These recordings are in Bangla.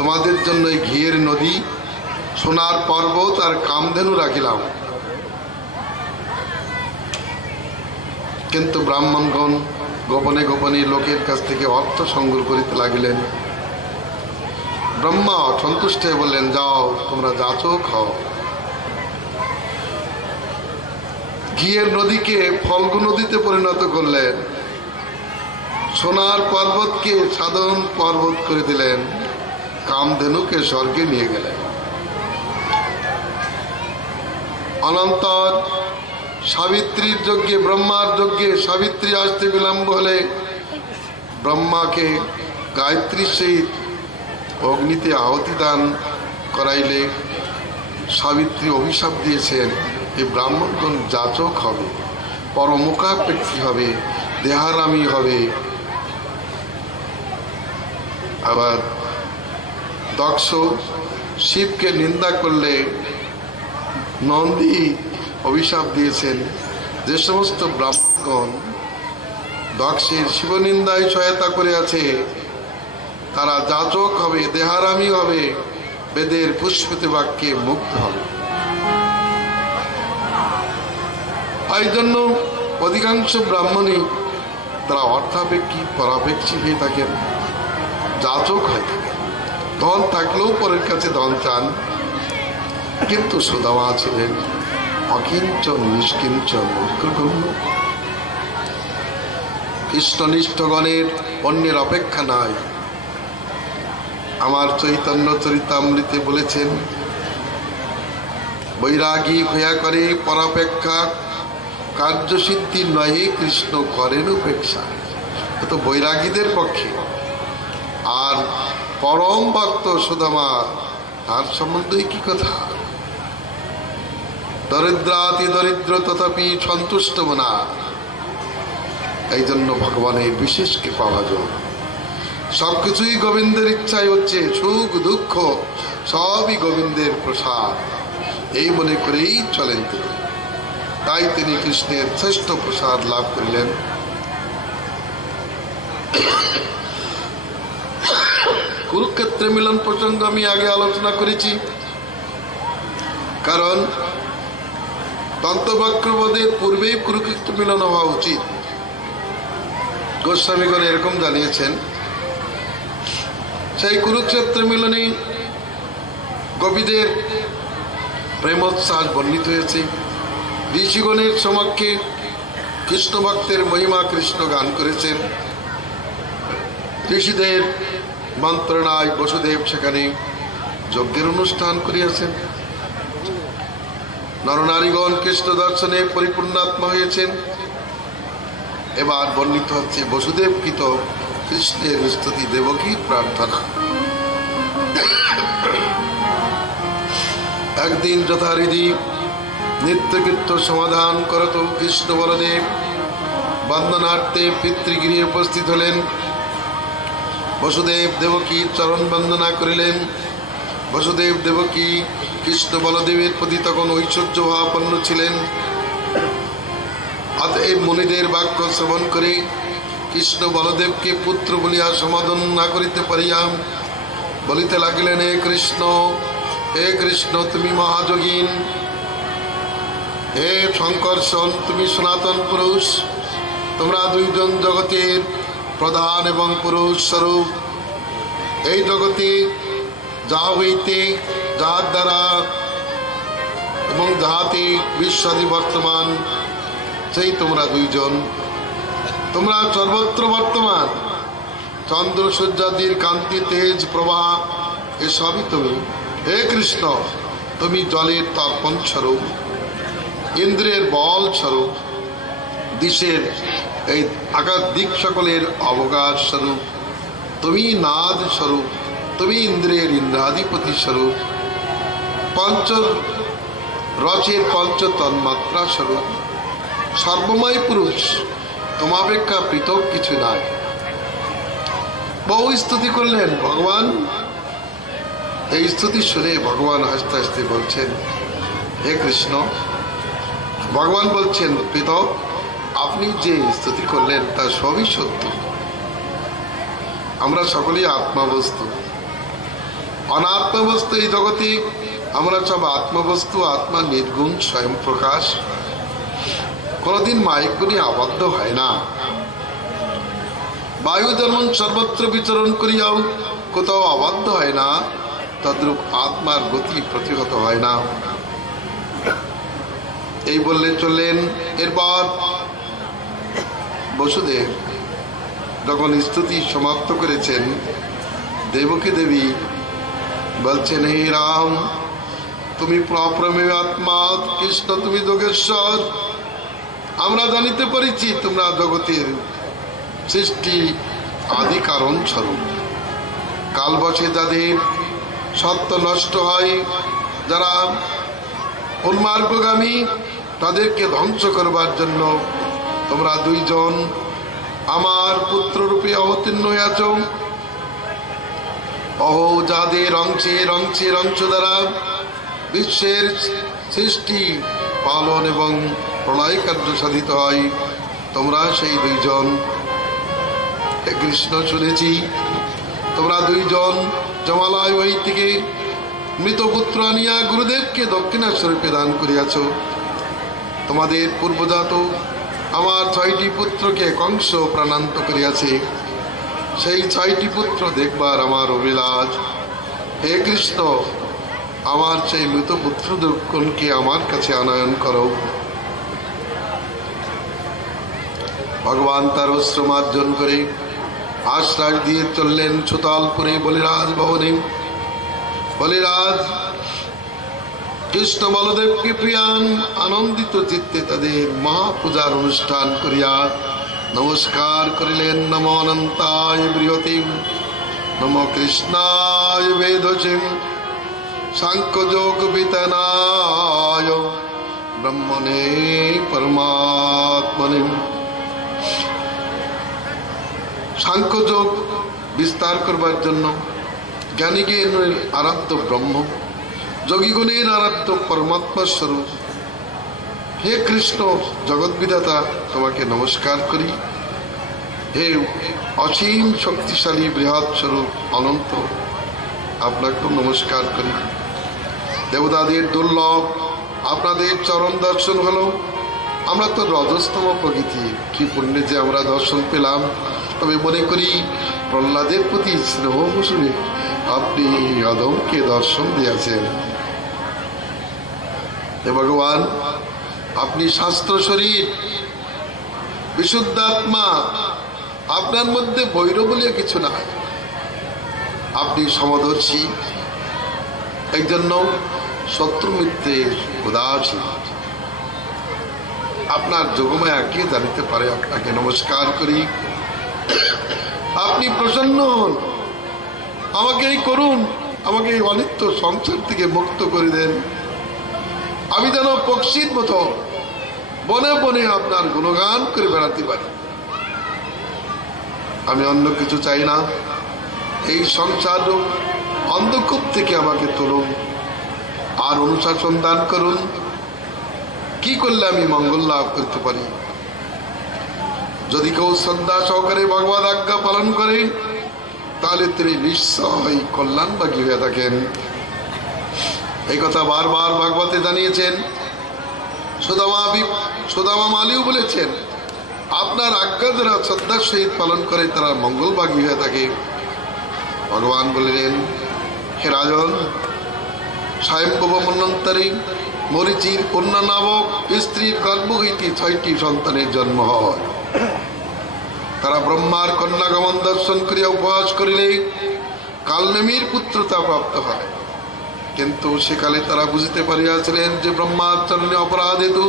তোমাদের জন্য এই ঘিয়ের নদী, সোনার পর্বত আর কামধেনু রাখিলাম। কিন্তু ব্রাহ্মণগণ গোপনে গোপনে লোকের কাছ থেকে অর্থ সংগ্রহ করিতে লাগিলেন। ব্রহ্মা সন্তুষ্ট হয়ে বললেন, যাও তোমরা যাচো, খাও। ঘিয়ের নদীকে ফল্গু নদীতে পরিণত করলেন, সোনার পর্বতকে সাধারণ পর্বত করে দিলেন, কামধেনুকে স্বর্গে নিয়ে গেলেন। অনন্তর সাবিত্রীর যজ্ঞে, ব্রহ্মার যজ্ঞে সাবিত্রী আসতে বিলম্ব হলে ব্রহ্মাকে গায়ত্রীর সহিত অগ্নিতে আহুতি দান করাইলে সাবিত্রী অভিশাপ দিয়েছেন, এই ব্রাহ্মণগণ যাচক হবে, পরমুখাপেক্ষী হবে, দেহারামী হবে। আবার দক্ষ শিবকে নিন্দা করলে নন্দী অভিশাপ দিয়েছেন, যে সমস্ত ব্রাহ্মণগণ দক্ষের শিবনিন্দায় সহায়তা করে আছে তারা যাচক হবে, দেহারামী হবে, বেদের পুষ্পিত বাক্যে মুগ্ধ হবে। এই জন্য অধিকাংশ ব্রাহ্মণই তারা অর্থাপেক্ষী, পরাপেক্ষী হয়ে থাকেন, যাচক হয়ে থাকেন। ধন থাকলেও পরের কাছে ধন চান, কিন্তু সুদামা ছিলেন অকিঞ্চন, নিষ্কিঞ্চন, অগ্রগণ্য। কৃষ্ণনিষ্ঠগণের অন্যের অপেক্ষা নাই। আমার চৈতন্য চরিতামৃতে বলেছেন, বৈরাগী হইয়া করে পরাপেক্ষা, কার্যসিদ্ধি নহে কৃষ্ণ করেন উপেক্ষা। তো বৈরাগীদের পক্ষে। আর পরম ভক্ত সুদামা, তার সম্বন্ধে কি কথা? দরিদ্রাতি দরিদ্র তথাপি সন্তুষ্ট মনা। এই জন্য ভগবানের বিশেষ কৃপাভাজন। সবকিছুই গোবিন্দের ইচ্ছাই হচ্ছে, সুখ দুঃখ সবই গোবিন্দের প্রসাদ, এই মনে করেই চলেন তিনি। তাই তিনি কৃষ্ণের শ্রেষ্ঠ প্রসাদ লাভ করিলেন। কুরুক্ষেত্রে মিলন প্রসঙ্গ আমি আগে আলোচনা করেছি, কারণ দন্তবক্রবধের পূর্বেই কুরুক্ষেত্র মিলন হওয়া উচিত। গোস্বামীগণ এরকম জানিয়েছেন। সেই কুরুক্ষেত্র মিলনে গোপীদের প্রেমোচ্ছ্বাস বর্ণিত হয়েছে। ঋষিগণের সমক্ষে কৃষ্ণ ভক্তের মহিমা কৃষ্ণ গান করেছেন। ঋষিদের মন্ত্রণায় বসুদেব সেখানে যজ্ঞের অনুষ্ঠান করিয়াছেন। নরনারীগণ কৃষ্ণ দর্শনে পরিপূর্ণাত্মা হয়েছেন। এবার বর্ণিত হচ্ছে বসুদেব কৃত কৃষ্ণের স্তুতি, দেবকীর প্রার্থনা। একদিন যথারীতি নিত্যকৃত্য সমাধান করত কৃষ্ণ বলদেব বন্দনার্থে পিতৃগৃহে উপস্থিত হলেন। বসুদেব দেবকীর চরণ বন্দনা করিলেন। বসুদেব দেবকী কৃষ্ণ বলদেবের প্রতি তখন ঐশ্বর্যভাবাপন্ন ছিলেন। অতএব মুনিদের বাক্য শ্রবণ করে কৃষ্ণ বলদেবকে পুত্র বলিয়া সম্বোধন না করিতে পারিয়া বলিতে লাগিলেন, হে কৃষ্ণ, হে কৃষ্ণ, তুমি মহাযোগীন, হে শঙ্কর্ষণ, তুমি সনাতন পুরুষ, তোমরা দুইজন জগতের প্রধান এবং পুরুষ স্বরূপ। এই জগতে যাহা হইতে, যাহার দ্বারা এবং যাহাতে বিশ্বদি বর্তমান, সেই তোমরা দুইজন। তোমরা সর্বত্র বর্তমান। চন্দ্র সূর্যাদির কান্তি, তেজ, প্রবাহ এসবই তুমি। হে কৃষ্ণ, তুমি জলের তর্পণ স্বরূপ, ইন্দ্রের বল স্বরূপ, দিশের এই আকাশ দিক সকলের অবকাশ স্বরূপ, তুমি নাদ স্বরূপ, তুমি ইন্দ্রের ইন্দ্রাধিপতি স্বরূপ, পঞ্চ রচের পঞ্চ তন্মাত্রা স্বরূপ, সর্বময় পুরুষ, তোমাপেক্ষা পৃথক কিছু নাই। বহু স্তুতি করলেন ভগবান। এই স্তুতি শুনে ভগবান হাসতে হাসতে বলছেন, হে কৃষ্ণ, ভগবান বলছেন, পৃথক, আপনি যে স্তুতি করলেন তা সবই সত্য। আমরা সকলেই আত্মাবস্তু। অনাত্মবস্তু এই জগতে আমরা সব আত্মবস্তু, আত্মা নির্গুণ স্বয়ং প্রকাশ, কোনদিন মায়িক গুণে আবদ্ধ হয় না। বায়ু যেমন সর্বত্র বিচরণ করিয়াও কোথাও আবদ্ধ হয় না, তদ্রূপ আত্মার গতি প্রতিহত হয় না। এই বললে চললেন। এরপর বসুদেব যখন স্তুতি সমাপ্ত করেছেন, দেবকী দেবী বলছেন, হে রাম, তুমি প্রমেয় আত্মা, কৃষ্ণ তুমি যোগেশ্বর। আমরা জানিতে পারিছি তোমরা জগতের সৃষ্টি আদি কারণ স্বরূপ। কাল বসে যাদের সত্য নষ্ট হয়, যারা উন্মার্গগামী, তাদেরকে ধ্বংস করবার জন্য তোমরা দুইজন আমার পুত্ররূপে অবতীর্ণ হইয়াছ। অহো, যাদের অংশের অংশ দ্বারা বিশ্বের সৃষ্টি, পালন এবং প্রলয় কার্য সাধিত হয়, তোমরা সেই দুইজন। হে কৃষ্ণ, শুনেছি তোমরা দুইজন জমালয় ওই থেকে মৃতপুত্র আনিয়া গুরুদেবকে দক্ষিণা স্বরূপে দান করিয়াছ। তোমাদের পূর্বজাত আমার 6টি পুত্রকে কংস প্রাণান্ত করিয়াছে। সেই 6টি পুত্র দেখবার আমার অভিলাষ। হে কৃষ্ণ, আমার সেই মৃত পুত্রগণকে আমার কাছে আনয়ন করো। ভগবান তার অশ্রুমার্জন করে আশ্বাস দিয়ে চললেন সুতলপুরে বলিরাজ ভবনে। বলিরাজ কৃষ্ণ বলদেবকে প্রিয়ান আনন্দিত চিত্তে তাদের মহাপূজার অনুষ্ঠান করিয়া নমস্কার করিলেন। নম অনন্তায় বৃহতিম, নম কৃষ্ণায় বেদসিম, সাংখ্যযোগ বিতানায় ব্রহ্মণে পরমাত্মনে। সাংখ্যযোগ বিস্তার করবার জন্য জ্ঞানীগণের আরাধ্য ব্রহ্ম, যোগীগণের আরাধ্য পরমাত্মা স্বরূপ হে কৃষ্ণ জগৎবিধাতা, তোমাকে নমস্কার করি। হে অসীম শক্তিশালী বৃহৎ স্বরূপ অনন্ত, আপনাকে নমস্কার করি। দেবতাদের দুর্লভ আপনাদের চরণ দর্শন হলো। আমরা তো রজস্তম প্রকৃতি, কি পুণ্যে যে আমরা দর্শন পেলাম। তবে মনে করি প্রহ্লাদের প্রতি স্নেহ বসুনে আপনি অধমকে দর্শন দিয়েছেন। হে ভগবান, আপনি শাস্ত্র শরীর, বিশুদ্ধ আত্মা, আপনার মধ্যে বৈর বলে কিছু না। আপনি সমদর্শী, এই জন্য শত্রু মিত্রের উদাসীন। আপনার যোগমায়া কে জানিতে পারে। আপনাকে নমস্কার করি। আপনি প্রসন্ন হন, আমাকে এই করুন, আমাকে এই অনিত্য সংসার থেকে মুক্ত করে দেন। আমি যেন পক্ষীর মতো বনে বনে আপনার গুণগান করে বেড়াতে পারি। আমি অন্য কিছু চাই না। এই সংসার অন্ধকূপ থেকে আমাকে তুলুন আর অনুশাসন দান করুন। কি করলে আমি মঙ্গল লাভ করতে পারি? যদি কেউ শ্রদ্ধা সহকারে ভগবদ আজ্ঞা পালন করে, তাহলে তিনি নিশ্চয় কল্যাণভাগী হয়ে থাকেন। এই কথা বারবার ভাগবতে জানিয়েছেন। সুদামা মালিও বলেছেন, আপনার আজ্ঞা যারা শ্রদ্ধার সহিত পালন করে তারা মঙ্গলভাগী হয়ে থাকে। ভগবান বললেন, হে রাজন, স্বয়ম্ভব মন্বন্তরে মরিচির কন্যা নামক স্ত্রীর গর্ভ হইতে 6টি সন্তানের জন্ম হয়। তারা ব্রহ্মার কন্যাগমন দর্শন করিয়া উপহাস করিলে কালনেমির পুত্রতা প্রাপ্ত হয়। কিন্তু সেকালে তারা বুঝিতে পারিয়াছিলেন যে ব্রহ্মার চরণে অপরাধ হেতু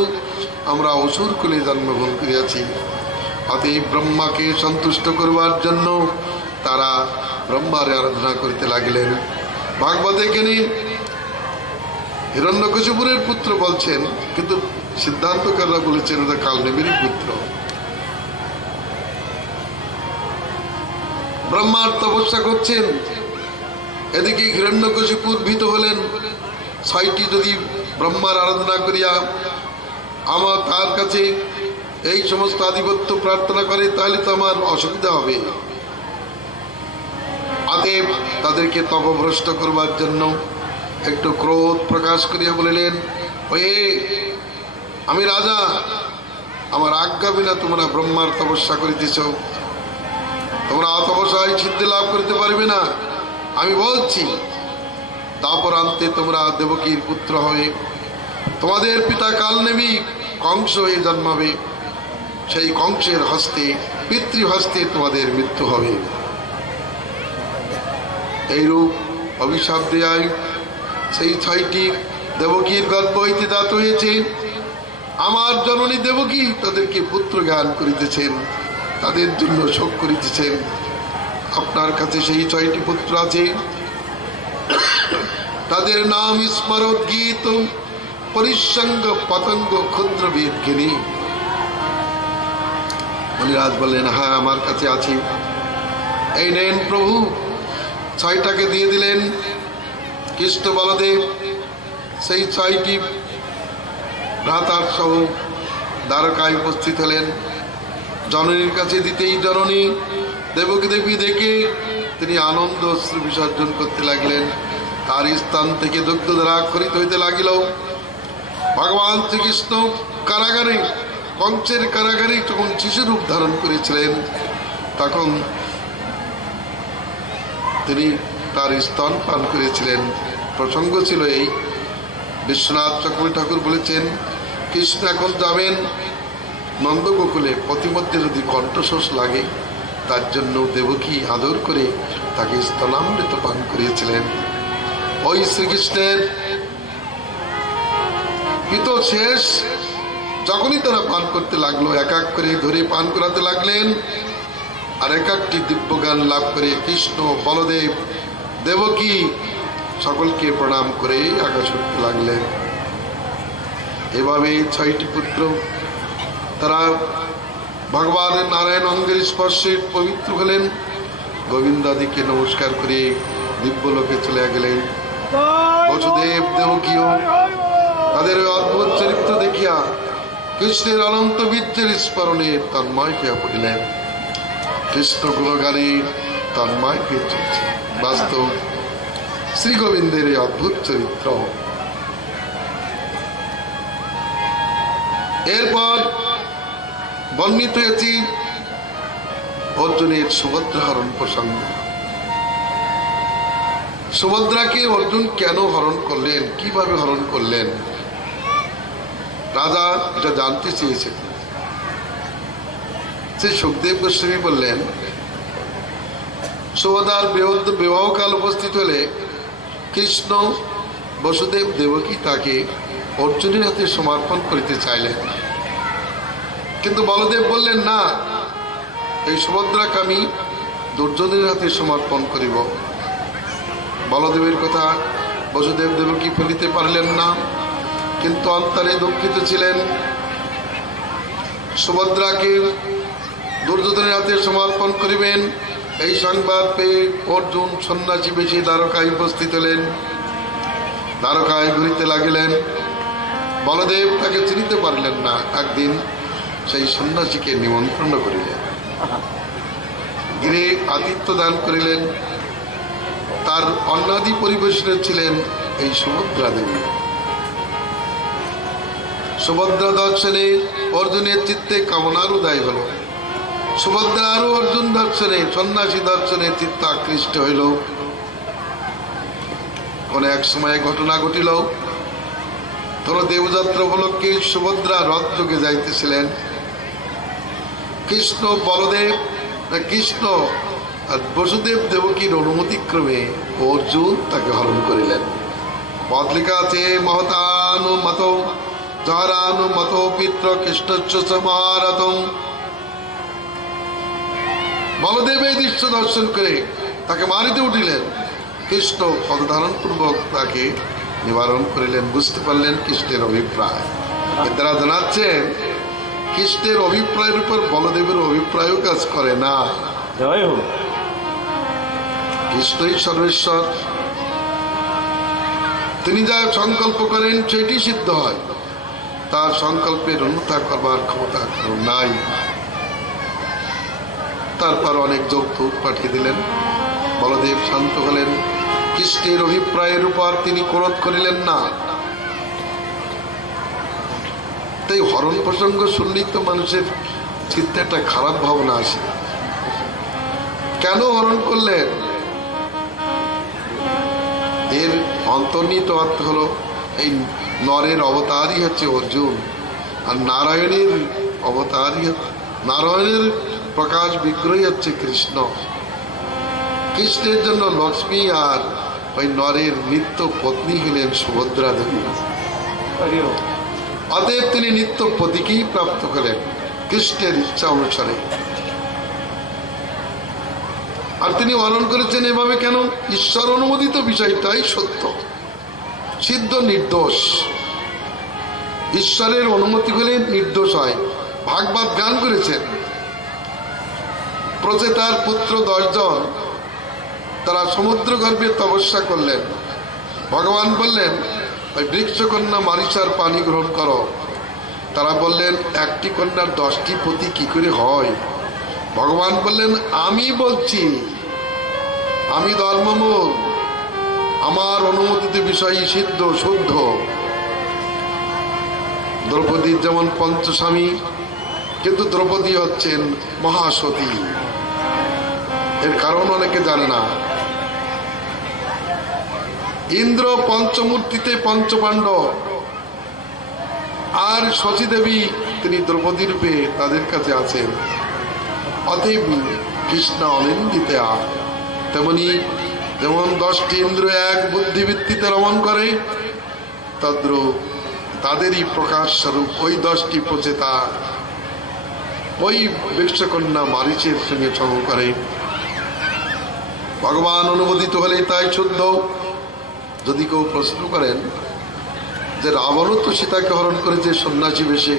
আমরা অসুর কুলে জন্মগ্রহণ করিয়াছি। অতএব ব্রহ্মাকে সন্তুষ্ট করবার জন্য তারা ব্রহ্মার আরাধনা করিতে লাগিলেন। ভাগবতে এখানে হিরণ্যকশিপুরের পুত্র বলছেন, কিন্তু সিদ্ধান্তকাররা বলেছেন ওটা কালনেমির পুত্র। ব্রহ্মার তপস্যা করছেন, এদিকে হিরণ্যকশিপুর ভীত হলেন। 6টি যদি ব্রহ্মার আরাধনা করিয়া আমার তার কাছে এই সমস্ত আধিপত্য প্রার্থনা করে, তাহলে তো আমার অসুবিধা হবে। অতএব তাদেরকে তপভ্রষ্ট করবার জন্য একটু ক্রোধ প্রকাশ করিয়া বলিলেন, ওয়ে আমি রাজা, আমার আজ্ঞা বিনা তোমরা ব্রহ্মার তপস্যা করিতেছ, তোমরা তপস্যায় সিদ্ধি লাভ করতে পারবে না। আমি বলছি তারপরান্তে তোমরা দেবকীর পুত্র হবে, তোমাদের পিতা কালনেমী কংস হয়ে জন্মাবে, সেই কংসের হস্তে পিতৃহস্তে তোমাদের মৃত্যু হবে। এইরূপ অভিশাপ দেয় সেই 6টি দেবকীর গর্ভ হইতে দাঁত হয়েছে। আমার জননী দেবকী তাদেরকে পুত্র জ্ঞান করিতেছেন, তাদের জন্য শোক করিতেছেন। আপনার কাছে সেই 6টি পুত্র আছে, তাদের নাম স্মরত গীত পরিসঙ্গ পতঙ্গ ক্ষুদ্র বেদগিনী। বলিরাজ বললেন, হ্যাঁ আমার কাছে আছে। এই নেন প্রভু। 6টাকে দিয়ে দিলেন। কৃষ্ণ বলদেব সেই 6টি ভ্রাতার সহ দ্বারকায় উপস্থিত হলেন। জননীর কাছে দিতেই জননী দেবকী দেবী দেখে তিনি আনন্দ অশ্রু বিসর্জন করতে লাগলেন। তার স্থান থেকে দুগ্ধধারা আক্ষরিত হইতে লাগিল। ভগবান শ্রীকৃষ্ণ কারাগারে, কংসের কারাগারে যখন শিশুরূপ ধারণ করেছিলেন, তখন তিনি তার স্তন পান করেছিলেন। প্রসঙ্গ ছিল এই, বিশ্বনাথ চক্রবর্তী ঠাকুর বলেছেন, কৃষ্ণ এখন যাবেন নন্দগোকুলে, পথিমধ্যে যদি কণ্ঠশোষ লাগে, তার জন্য দেবকী আদর করে তাকে স্তনামৃত পান করিয়েছিলেন। ওই শ্রীকৃষ্ণের পিত শেষ যখনই তারা পান করতে লাগলো, এক এক করে ধরে পান করাতে লাগলেন, আর এক একটি দিব্যজ্ঞান লাভ করে কৃষ্ণ, বলদেব, দেবকী সকলকে প্রণাম করে আকাশ উঠতে লাগলেন। এভাবে 6টি পুত্র তারা ভগবান নারায়ণ অঙ্গের স্পর্শে পবিত্র হলেন। গোবিন্দাদিকে নমস্কার করে দিব্যলোকে চলে গেলেন। বসুদেব দেবকীও তাদের অদ্ভুত চরিত্র দেখিয়া কৃষ্ণের অনন্ত বীর্যের স্মরণে তন্ময় হইয়া পড়িলেন। কৃষ্ণ গুণগানে তন্ময় হয়ে চলছে। বাস্তব শ্রী গোবিন্দের এই অদ্ভুত চরিত্র। এরপর বর্ণিত হয়েছি অর্জুনের সুভদ্রা হরণ প্রসঙ্গ। সুভদ্রাকে অর্জুন কেন হরণ করলেন, কিভাবে হরণ করলেন, রাজা এটা জানতে চেয়েছেন। শ্রী সুখদেব গোস্বামী বললেন, সুভদ্রার বিবাহকাল উপস্থিত হলে কৃষ্ণ, বসুদেব, দেবকী তাকে অর্জুনের হাতে সমর্পণ করিতে চাইলেন, কিন্তু বলদেব বললেন, না, এই সুভদ্রাকে আমি দুর্যোধনের হাতে সমর্পণ করিব। বলদেবের কথা বসুদেব দেবকী ফেলিতে পারলেন না, কিন্তু অন্তরে দুঃখিত ছিলেন। সুভদ্রাকে দুর্যোধনের হাতে সমর্পণ করিবেন এই সংবাদ পেয়ে অর্জুন সন্ন্যাসী বেশি দ্বারকায় উপস্থিত হলেন। দ্বারকায় ঘুরিতে লাগিলেন। বলদেব তাকে চিনিতে পারলেন না। একদিন সেই সন্ন্যাসীকে নিমন্ত্রণ করিলেন, গৃহে আতিথ্য দান করিলেন। তার অন্নাদি পরিবেশনে ছিলেন এই সুভদ্রা দেবী। সুভদ্রা দর্শনে অর্জুনের চিত্তে কামনার উদয় হল। সুভদ্রা আরো অর্জুন দর্শনে, সন্ন্যাসী দর্শনে চিত্ত আকৃষ্ট হইল। কোন এক সময় ঘটনা ঘটিল, তোর দেবযাত্রা উপলক্ষে সুভদ্রা রথ যোগে যাইতেছিলেন। কৃষ্ণ বলদেব, কৃষ্ণ আর বসুদেব দেবকীর অনুমতিক্রমে অর্জুন তাকে হরণ করিলেন। পথ লেখা আছে, মহতানুমত যারানুমত পিত্র কৃষ্ণচ্ছ সমারতম। বলদেব এই দৃশ্য দর্শন করে তাকে মারিতে উঠিলেন। কৃষ্ণ পদধারণ পূর্বক তাকে নিবারণ করিলেন। বুঝতে পারলেন কৃষ্ণের অভিপ্রায়। তারা জানাচ্ছেন কৃষ্ণের অভিপ্রায়ের উপর বলদেবের অভিপ্রায়ও কাজ করে না। কৃষ্ণই সর্বেশ্বর, তিনি যা সংকল্প করেন সেটি সিদ্ধ হয়, তার সংকল্পের অন্যথা করবার ক্ষমতা কারণ নাই। তারপর অনেক যৌতুক পাঠিয়ে দিলেন। বলদেব শান্ত হলেন। কৃষ্ণের অভিপ্রায়ের উপর তিনি ক্রোধ করিলেন না। তাই হরণ প্রসঙ্গ শুনলেই তো মানুষের চিত্তে একটা খারাপ ভাবনা আসে। কেন হরণ করলেন? এর অন্তর্নিহিত অর্থ হলো এই নরের অবতারই হচ্ছে অর্জুন, আর নারায়ণের অবতারই, নারায়ণের প্রকাশ বিগ্রহই হচ্ছে কৃষ্ণ। কৃষ্ণের জন্য লক্ষ্মী আর ওই নরের নিত্য পত্নী হলেন সুভদ্রা দেবী। অতএব তিনি নিত্য পতিকেই প্রাপ্ত হলেন কৃষ্ণের ইচ্ছা অনুসারে। আর তিনি বর্ণন করেছেন এভাবে কেন? ঈশ্বর অনুমোদিত বিষয়টাই সত্য, সিদ্ধ, নির্দোষ। ঈশ্বরের অনুমতি হলে নির্দোষ হয়। ভাগবত গান করেছেন, প্রচেতার পুত্র 10 জন তারা সমুদ্র গর্ভে তপস্যা করলেন। ভগবান বললেন ওই বৃক্ষকন্যা মারিচার পানি গ্রহণ করো। তারা বললেন একটি কন্যার 10টি পতি কি করে হয়? ভগবান বললেন আমি বলছি, আমি ধর্মমূল, আমার অনুমোদিত বিষয় সিদ্ধ শুদ্ধ। দ্রৌপদীর যেমন পঞ্চস্বামী, কিন্তু দ্রৌপদী হচ্ছেন মহাসতী। এর কারণ অনেকে জানে না। ইন্দ্র পঞ্চমূর্তিতে পঞ্চপাণ্ডব, আর শচী দেবী তিনি দ্রৌপদী রূপে তাদের কাছে আছেন। অতএব কৃষ্ণ অনিন্দিতা। তেমনি যেমন 10টি ইন্দ্র এক বুদ্ধিবৃত্তিতে রমণ করে, তদ্রূপ তাদেরই প্রকাশ স্বরূপ ওই 10টি প্রচেতা ওই বৃক্ষকন্যা মারিচের সঙ্গে সঙ্গ করে। ভগবান অনুমোদিত হলে তাই শুদ্ধ। যদি কেউ প্রশ্ন করেন যে রাবণও তো সীতাকে হরণ করেছে সন্ন্যাসী বেশে,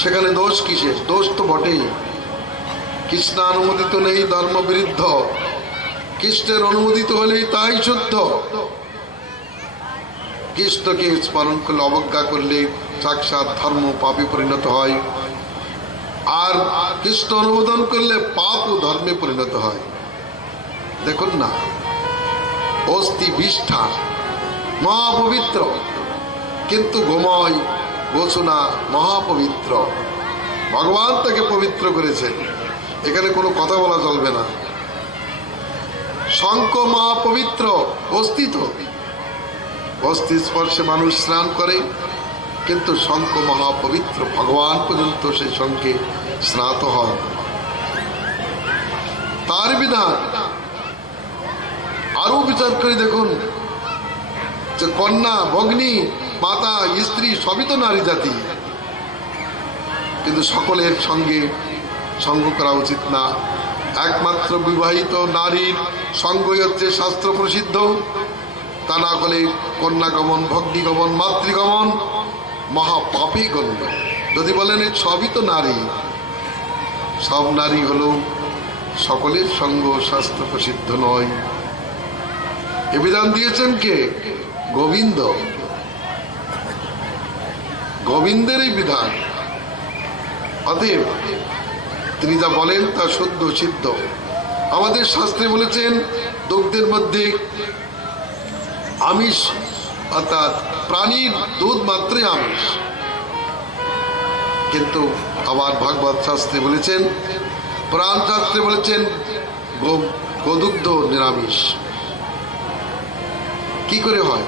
সেখানে দোষ কিসের? দোষ তো বটেই। কৃষ্ণ অনুমোদিত নেই, ধর্মবিরুদ্ধ। কৃষ্ণের অনুমোদিত হলেই তাই শুদ্ধ। কৃষ্ণকে স্মরণ করলে, অবজ্ঞা করলে সাক্ষাৎ ধর্ম পাপে পরিণত হয়, আর কৃষ্ণ অনুমোদন করলে পাপ ও ধর্মে পরিণত হয়। দেখুন না, অস্থি বিষ্ঠা মহাপবিত্র, কিন্তু গোময় গোসুনা মহাপবিত্র। ভগবান তাকে পবিত্র করেছেন, এখানে কোনো কথা বলা চলবে না। শঙ্খ মহাপবিত্র, অস্থিত, অস্থি স্পর্শে মানুষ স্নান করে, কিন্তু শঙ্খ মহাপবিত্র, ভগবান পর্যন্ত সেই শঙ্খে স্নাত হন। তার বিধান আরো বিচার করে দেখুন যে কন্যা, ভগ্নী, মাতা, স্ত্রী সবই তো নারী জাতি, কিন্তু সকলের সঙ্গে সঙ্গ করা উচিত না। একমাত্র বিবাহিত নারীর সঙ্গই হচ্ছে শাস্ত্র প্রসিদ্ধ। তা না হলে কন্যাগমন, ভগ্নীগমন, মাতৃগমন মহাপাপী গণ্য। যদি বলেন সবই তো নারী, সব নারী হলেও সকলের সঙ্গ শাস্ত্র প্রসিদ্ধ নয়। এ বিধান দিয়েছেন কে? গোবিন্দ। গোবিন্দের এই বিধান। অতএব তিনি যা বলেন তা শুদ্ধ সিদ্ধ। আমাদের শাস্ত্রে বলেছেন দুগ্ধের মধ্যে আমিষ, অর্থাৎ প্রাণীর দুধ মাত্রই আমিষ, কিন্তু আবার ভাগবত শাস্ত্রে বলেছেন, পুরাণ শাস্ত্রে বলেছেন গোদুগ্ধ নিরামিষ। কি করে হয়?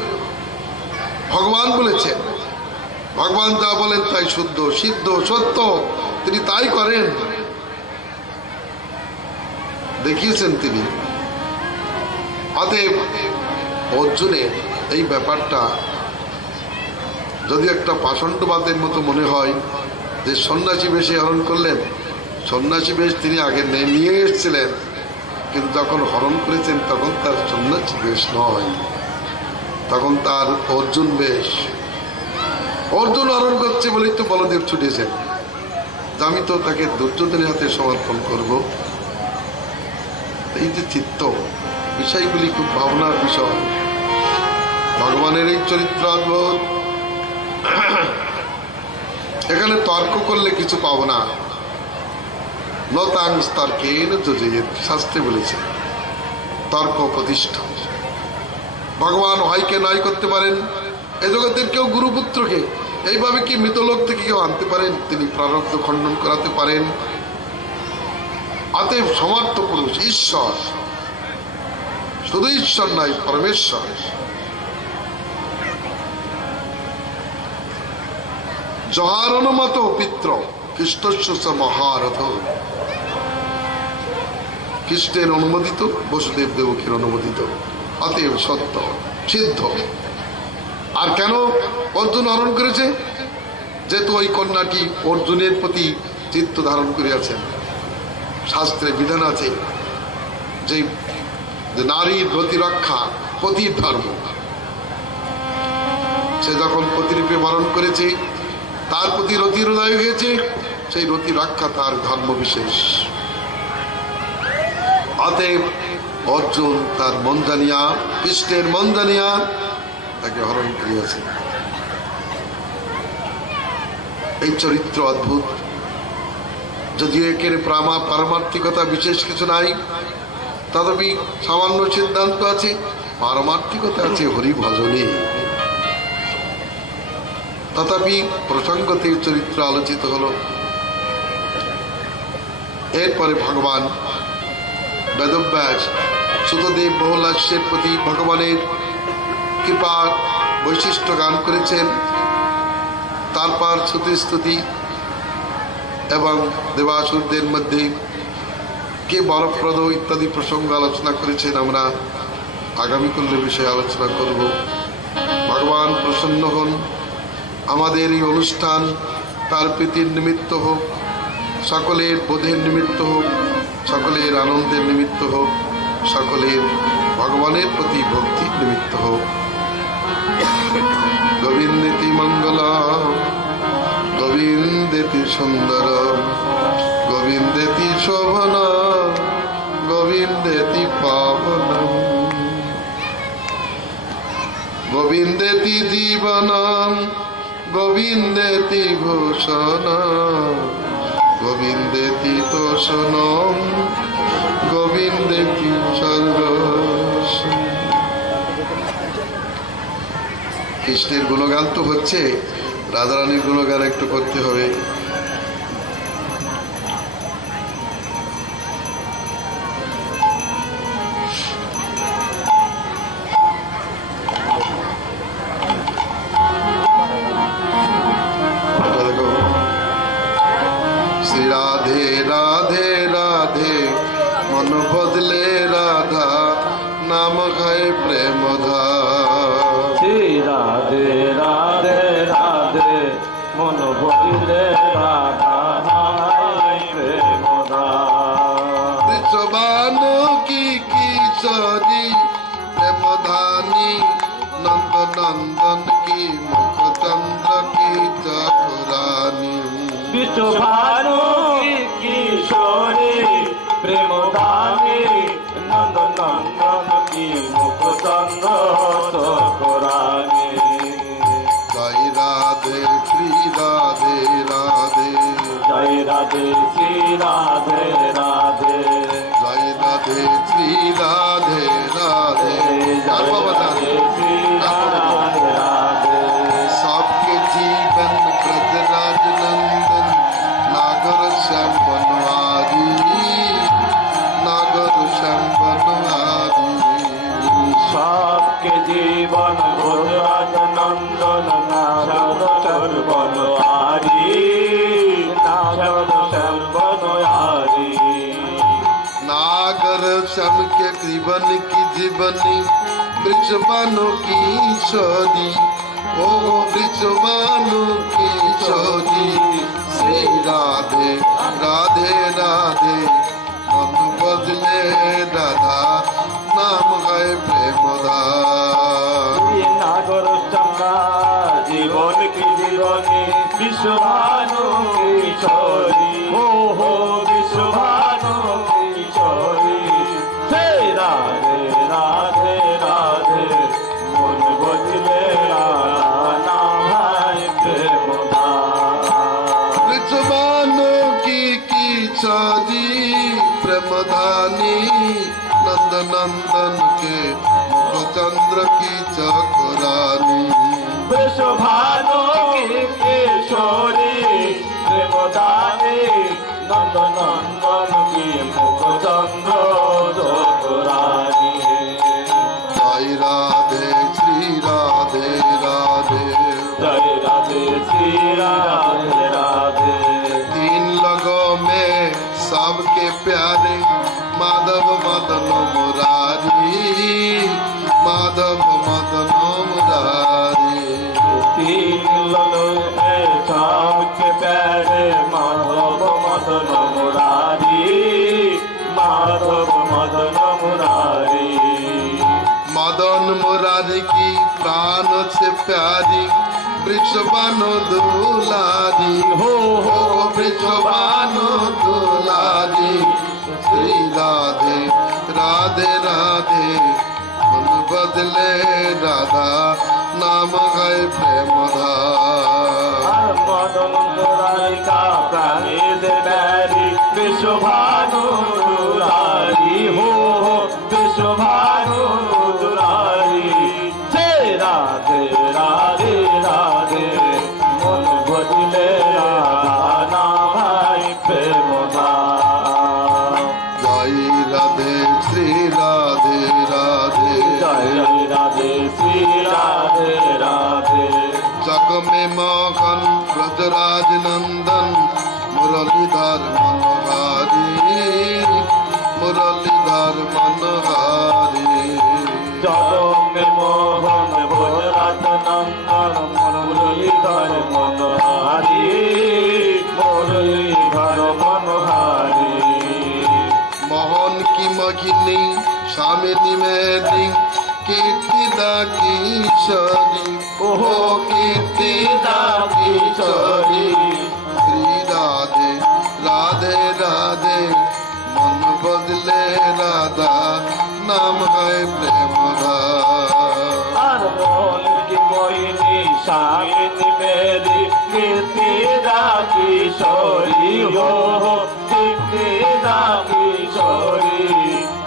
ভগবান বলেছেন, ভগবান যা বলেন তাই শুদ্ধ সিদ্ধ সত্য, তিনি তাই করেন, দেখিয়েছেন তিনি। অতএব অর্জুনের এই ব্যাপারটা যদি একটা পাষণ্ডবাদের মতো মনে হয় যে সন্ন্যাসী বেশে হরণ করলেন, সন্ন্যাসী বেশ তিনি আগে নিয়ে এসেছিলেন, কিন্তু যখন হরণ করেছেন তখন তার সন্ন্যাসী বেশ নয়, তখন তার অর্জুন বেশ। অর্জুন হরণ করছে বলেই তো বলদেব ছুটেছেন, আমি তো তাকে দুর্যোধনের হাতে সমর্পণ করব। এই যে চিত্ত, বিষয়গুলি খুব ভাবনার বিষয়। ভগবানের এই চরিত্র অদ্ভুত। এখানে তর্ক করলে কিছু পাবো না। নতাং তর্কেন যোজয়েৎ, শাস্ত্রে বলেছে। তর্ক প্রতিষ্ঠা। ভগবান ভাইকে নাই করতে পারেন, এ জগতের কেউ গুরুপুত্রকে এইভাবে কি মৃতলোক থেকে কেউ আনতে পারেন? তিনি প্রারব্ধ খণ্ডন করাতে পারেন। অতএব সমর্থ পুরুষ ঈশ্বর, শুধু ঈশ্বর নয়, পরমেশ্বর। যাহার অনুমত পিত্র খ্রিস্টস্য মহারথ। খ্রিস্টের অনুমোদিত, বসুদেব দেবকীর অনুমোদিত, অতএব সত্য সিদ্ধ। আর কেন অর্জুন হরণ করেছে? যেহেতু ওই কন্যাটি অর্জুনের প্রতি চিত্ত ধারণ করিয়াছেন। শাস্ত্রে বিধান আছে যে নারীর প্রতিরক্ষা পতির ধর্ম। সে যখন প্রতিরূপে বরণ করেছে, তার প্রতি রতির উদয় হয়েছে, সেই রতি রক্ষা তার ধর্ম বিশেষ। অতএব অর্জুন তার মন জানিয়া, কৃষ্ণের মন জানিয়া তাকে হরণ করিয়াছে। এই চরিত্র অদ্ভুত। যদিও একের পারমার্থিকতা বিশেষ কিছু নাই, তথাপি সামান্য সিদ্ধান্ত আছে, পারমার্থিকতা আছে হরি ভজনে। তথাপি প্রসঙ্গতে চরিত্র আলোচিত হল। এরপরে ভগবান বেদব্যাস সুতদেব বহুলাস্যের প্রতি ভগবানের কৃপার বৈশিষ্ট্য গান করেছেন। তারপর শ্রুতিস্তুতি এবং দেবাসুরদের মধ্যে কে বরপ্রদ ইত্যাদি প্রসঙ্গ আলোচনা করেছেন। আমরা আগামীকালে বিষয়ে আলোচনা করব। ভগবান প্রসন্ন হন, আমাদের এই অনুষ্ঠান তার প্রীতির নিমিত্ত হোক, সকলের বোধের নিমিত্ত হোক, সকলের আনন্দের নিমিত্ত হোক, সকলের ভগবানের প্রতি ভক্তির নিমিত্ত হোক। গোবিন্দেতি মঙ্গলম, গোবিন্দেতি সুন্দরম, গোবিন্দেতি শোভনম, গোবিন্দেতি পাবনম, গোবিন্দেতি জীবনম, গোবিন্দেতি ভূষণম, গোবিন্দেতি তোষণম, গোবিন্দেতি সর্বস্ব। কৃষ্ণের গুণগান তো হচ্ছে, রাধারানীর গুণগান একটু করতে হবে। শ্রী রাধে রাধে রাধে মন বদলে রাধা, নাম খায় প্রেম ধা। শ্রী রাধে রাধে রাধে মন বদলে রাধা, নাম প্রেম ধা। বৃষবান কি কিশোরী প্রেম ধানী, নন্দ নন্দন কি মুখ চন্দ্র কি চকরানী। বিশ্বভানু কিশোরী প্রেম ধানী, নন্দ নন্দন কি মুখ চন্দ্র চকরানী। জয় রাধে শ্রী রাধে রাধে, জয় রাধে শ্রী রাধে রাধে, জয় রাধে শ্রী রাধে রাধে। আর বাবা রাধে শ্রী রাধে রাধে। सबके जीवन ब्रजराज नंदन, नागर श्याम बनवारी, नागर श्याम बनवारी। सबके जीवन ब्रजराज नंदन, नागर श्याम बनवारी, नागर श्याम बनवारी। नागर श्याम के जीवन की जीवनी, वृषभानु की छोरी, ओ वृषभानु की छोरी। श्री राधे राधे राधे मन बदले राधा, नाम है प्रेमदा। नागर श्याम जीवन की जीवनी, विश्वभानु की छोरी, हो विश्वभानु की छोरी। हे राधे राधे राधे मन बदले राधा, नाम है प्रेमदा। वृषभानु की छोरी प्रेमधानी, नंद नंदन চকরানি বেশ ভালো কিশোরী প্রেম দানে নন্দ নন্দন কি মুখচন্দ্র চকরানি জয় রাধে শ্রী রাধে রাধে জয় রাধে শ্রী রাধে রাধে तीन लगों में सबके प्यारे माधव मदन मुरारी माधव मदन मुरारी तीन लोग हैं शाम के प्यारे माधव मदन मुरारी माधव मदन मुरारी मदन मुरारी की प्राण से प्यारी वृषभानु दुलारी हो वृषभानु दुलारी श्री राधे राधे राधे मन बदले राधा नाम है प्रेम আর মদন মুরারি কা প্রাণী দে প্যারি বিশ্বভানু দুলারি हो विश्वभानु दुलारी जय राधे राधे राधे मन बदले राधा नाम है प्रेम जय राधे श्री राधे राधे जय राधे श्री राधे राधे जग में मोहन ब्रजराज नंदन मुरलीधर मनोहारी मुरलीधर मनोहारी जगमे मोहन भोजराज नंदन मुरलीधर मनोहारी मुरलीधर मनोहारी मोहन की मघिनी स्वामिनी मेरी कीर्तिदा किशोरी ओहो कीर्तिदा किशोरी श्री राधे राधे राधे मन बदले राधा नाम है प्रेम আর মোহন की मोहिनी शामिनी मेरी कीर्तिदा किशोरी हो कीर्तिदा किशोरी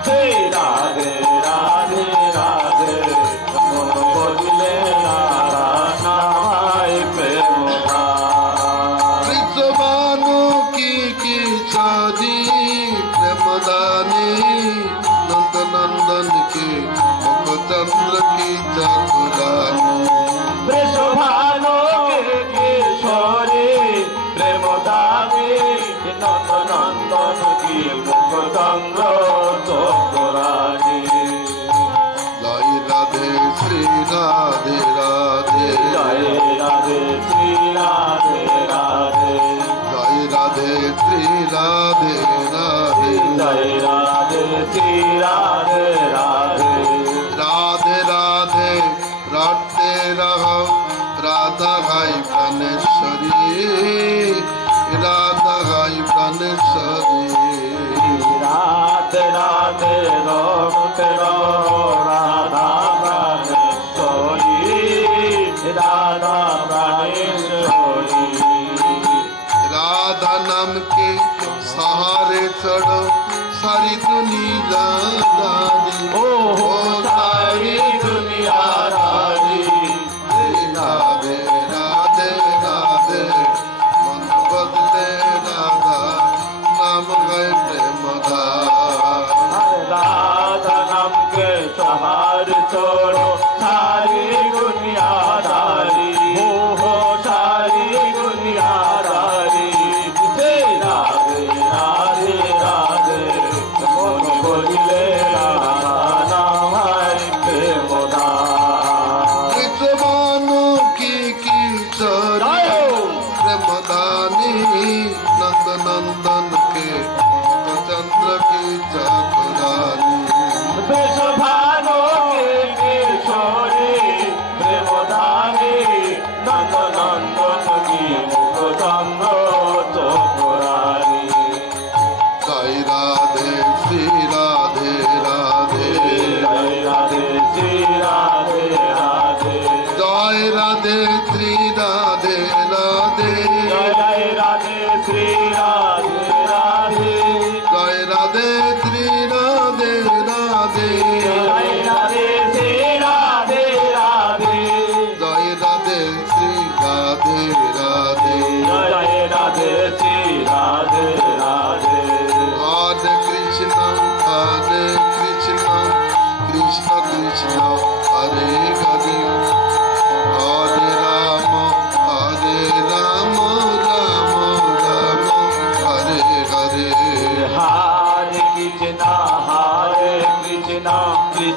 जय राधे राधे राधे मन बदले राधा नाम प्रेम विश्वभानु की किशोरी प्रेमदानी नंद नंदन के मुखचंद्र की चकुरानी वृषभानु के किशोरी प्रेम दामी नंद नंदन की मुखचंद्र चकोरानी जय राधे श्री राधे राधे जय राधे श्री राधे राधे जय राधे श्री राधे राधे जय राधे श्री राधे राधे राधे राधे राधे रहो राधा गाई प्राणेश्वरी राधा गाई प्राणेश्वरी राधे राधे रमते रहो राधा प्राणेश्वरी राधा प्राणेश्वरी राधा नाम के सहारे चढ़ो सारी दुनिया दारी ओ सारी दुनिया रानी Radhe Radhe Radhe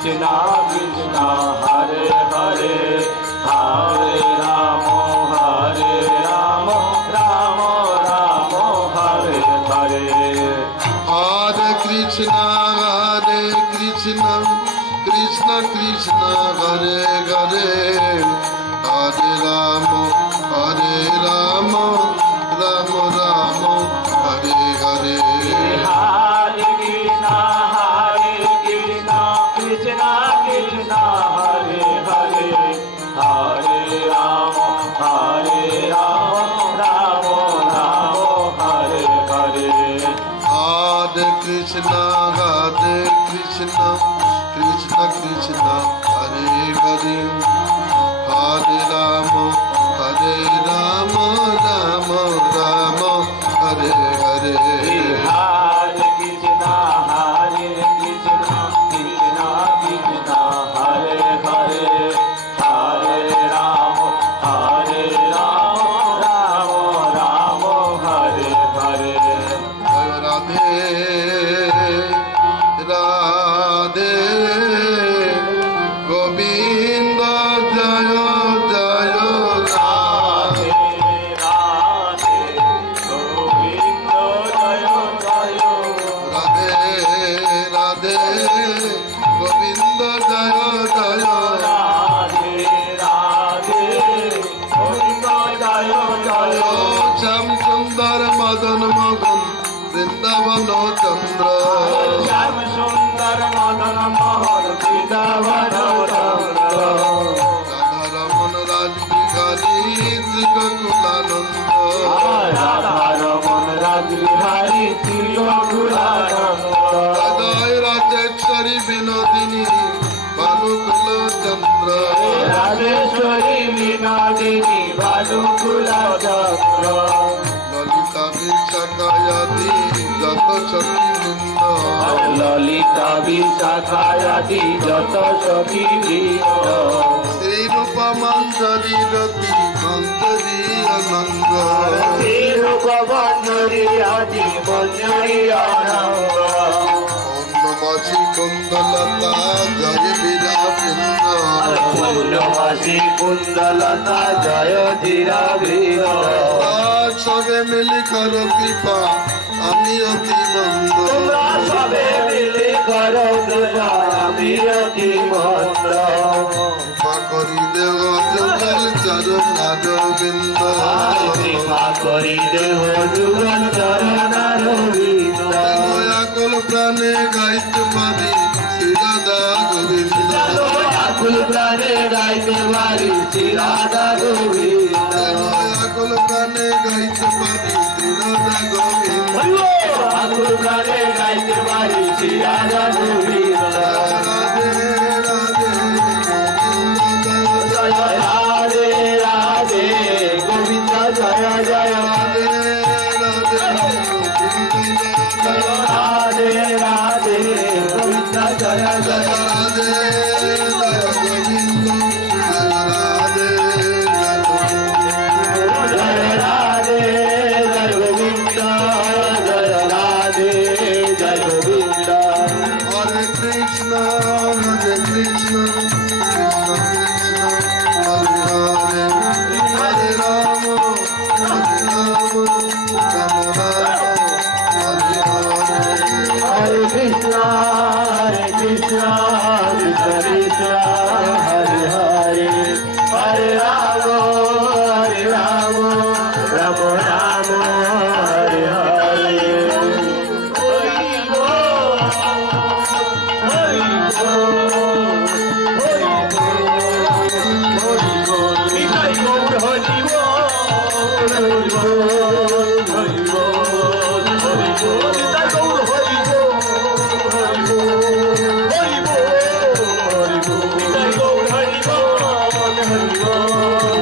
Krishna Krishna Hare Hare Hare Ram Ram Ram Hare Hare Hare Krishna, Krishna Krishna, Hare Hare, Hare Rama, Rama Rama, Hare Hare. Hare Krishna, Krishna Krishna, Hare Hare, Hare Rama, Rama Hare Hare. Hare Krishna, Krishna Krishna, Hare Hare, Hare Rama, Rama Rama, Hare Hare. Hare Krishna, Krishna Krishna, Hare Hare, Hare Rama, Rama Hare Hare. Radhe Radhe Govinda Jaya Jaya Radhe. Radhe Govinda Jaya Jaya. Radhe Radhe Govinda Jaya Jaya. Radhe Govinda Jaya Jaya. Sham Sundar Madan Mohan Vrindavan Chandra. Sham Sundar Madan Mohan Vrindavan Chandra. Radha Raman Raj Bihari Trigokulananda. Radha Raman Raj Bihari Trigokulananda. Radhay Rajeshwari Vinodini Bhanukula Chandra. Rajeshwari Vinodini Bhanukula Chandra. Lalita Vishakayati Jata Shakti Vrinda. Lalita Vishakayati Jata Shakti Vrinda. Sri Rupa Manjari Rati Manjari Ananda. Rupa Manjari Adi Manjari Ananda. Purnamasi Kundalata Jai Vira Vrinda. Purnamasi Kundalata Jaya Dhira Vira. আজ সবে মিলি করো কৃপা আমি অতি মন্দ। তোমরা সবে মিলে করো কৃপা আমি অতি মন্দ। কৃপা করি দেব যুগল চরণ গোবিন্দ। কৃপা করি দেহ যুগল চরণার বিন্দ। আকুল প্রাণে গাইতে পারি শ্রী রাধা গোবিন্দ। আকুল প্রাণে গাইতে পারি শ্রী রাধা গোবিন্দ। আকুল প্রাণে গাইতে পারি শ্রী রাধা গোবিন্দ। আকুল প্রাণে গাইতে পারি শ্রী রাধা গোবিন্দ। রাধে রাধে রাধে রাধে গোবিন্দ জয় জয়। রাধে রাধে রাধে রাধে গোবিন্দ জয় জয়। রাধে গোবিন্দ রাধে জয় রাধে জয় গোবিন্দ জয় রাধে জয় গোবিন্দ। হরে Krishna Krishna Krishna Hare Hare Hare Ram Ram Hare Hare. Hare Krishna, Krishna Krishna, Hare Hare, Hare Rama, Rama Rama, Hare Hare. Hari Bol, Hari Bol, Hari Bol, Hari Bol. Nitai Gaur Hari Bol, Hari Bol, Hari Bol, Hari Bol. Nitai Gaur Hari Bol, Hari Bol, Hari Bol, Hari Bol. Nitai Gaur Hari Bol, Hari Bol,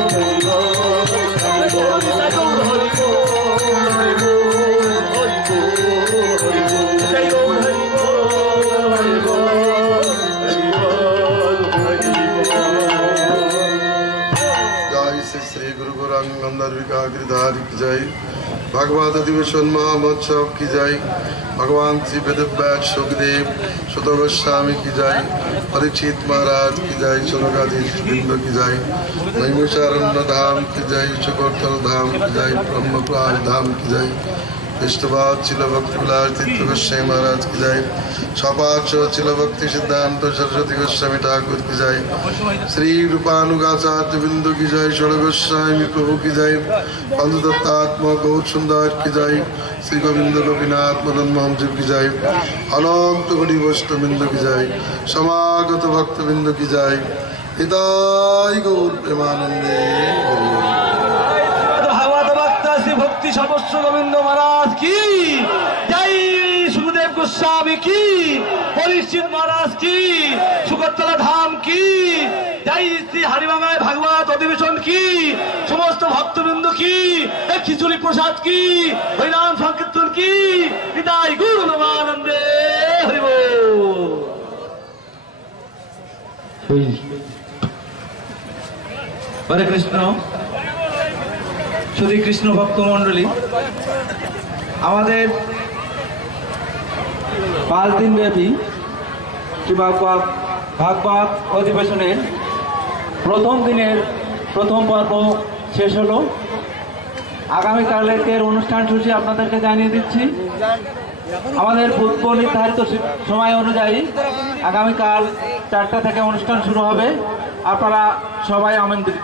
Hari Bol, Hari Bol. Nitai Gaur Hari Bol, Hari Bol, Hari Bol, Hari Bol. Nitai Gaur Hari Bol, Hari Bol, Hari Bol. जय श्री श्री गुरु गौरांग गिरिधारी की जय। भगवत अधिवेशन महामहोत्सव की जय। भगवान श्री वेदव्यास सुखदेव सुत गोस्वामी की जय। परीक्षित महाराज की जय, शौनकाधीश वृंद की जय, नैमिषारण्य धाम की जय, शुकोत्तर धाम की जय, ब्रह्मपुराण धाम की जय, विष्णुपाद शिल भक्ति विलास तीर्थ गोस्वामी महाराज की जय, सपाद शिल भक्ति सिद्धांत सरस्वती गोस्वामी ठाकुर की जय, श्री रूपानुगाचार्य बिंदु की जय, षोड़ गोस्वामी प्रभु की जय, पंचदत्तात्मा गौर सुंदर की जय, श्री गोविंद गोपीनाथ मदन मोहन जी की जय, अनंत गुणी वैष्णव बिंदु की जय, समागत भक्त बिंदु की जय, हिताय गौर प्रेमानंदे हरि ओम। भागवत भक्त श्री भक्ति समस्त गोविंद महाराज की जय, सुखदेव गोस्वामी की, परीक्षित महाराज की, सुगतला धाम की जय, श्री हरिबांगाয় भागवत अधिवेशन की, समस्त भक्तवृंद की, खिचुड़ी प्रसाद की, हरिनाम संकीर्तन की, हृदय गुरु नमानंदे हरि बोल। हरे कृष्ण। শুধু কৃষ্ণ ভক্ত মণ্ডলী, আমাদের 5 দিন ব্যাপী ভাগবত অধিবেশনের প্রথম দিনের প্রথম পর্ব শেষ হলো। আগামীকালের অনুষ্ঠান সূচি আপনাদেরকে জানিয়ে দিচ্ছি। আমাদের পূর্ব নির্ধারিত সময় অনুযায়ী আগামীকাল 4টা থেকে অনুষ্ঠান শুরু হবে। আপনারা সবাই আমন্ত্রিত।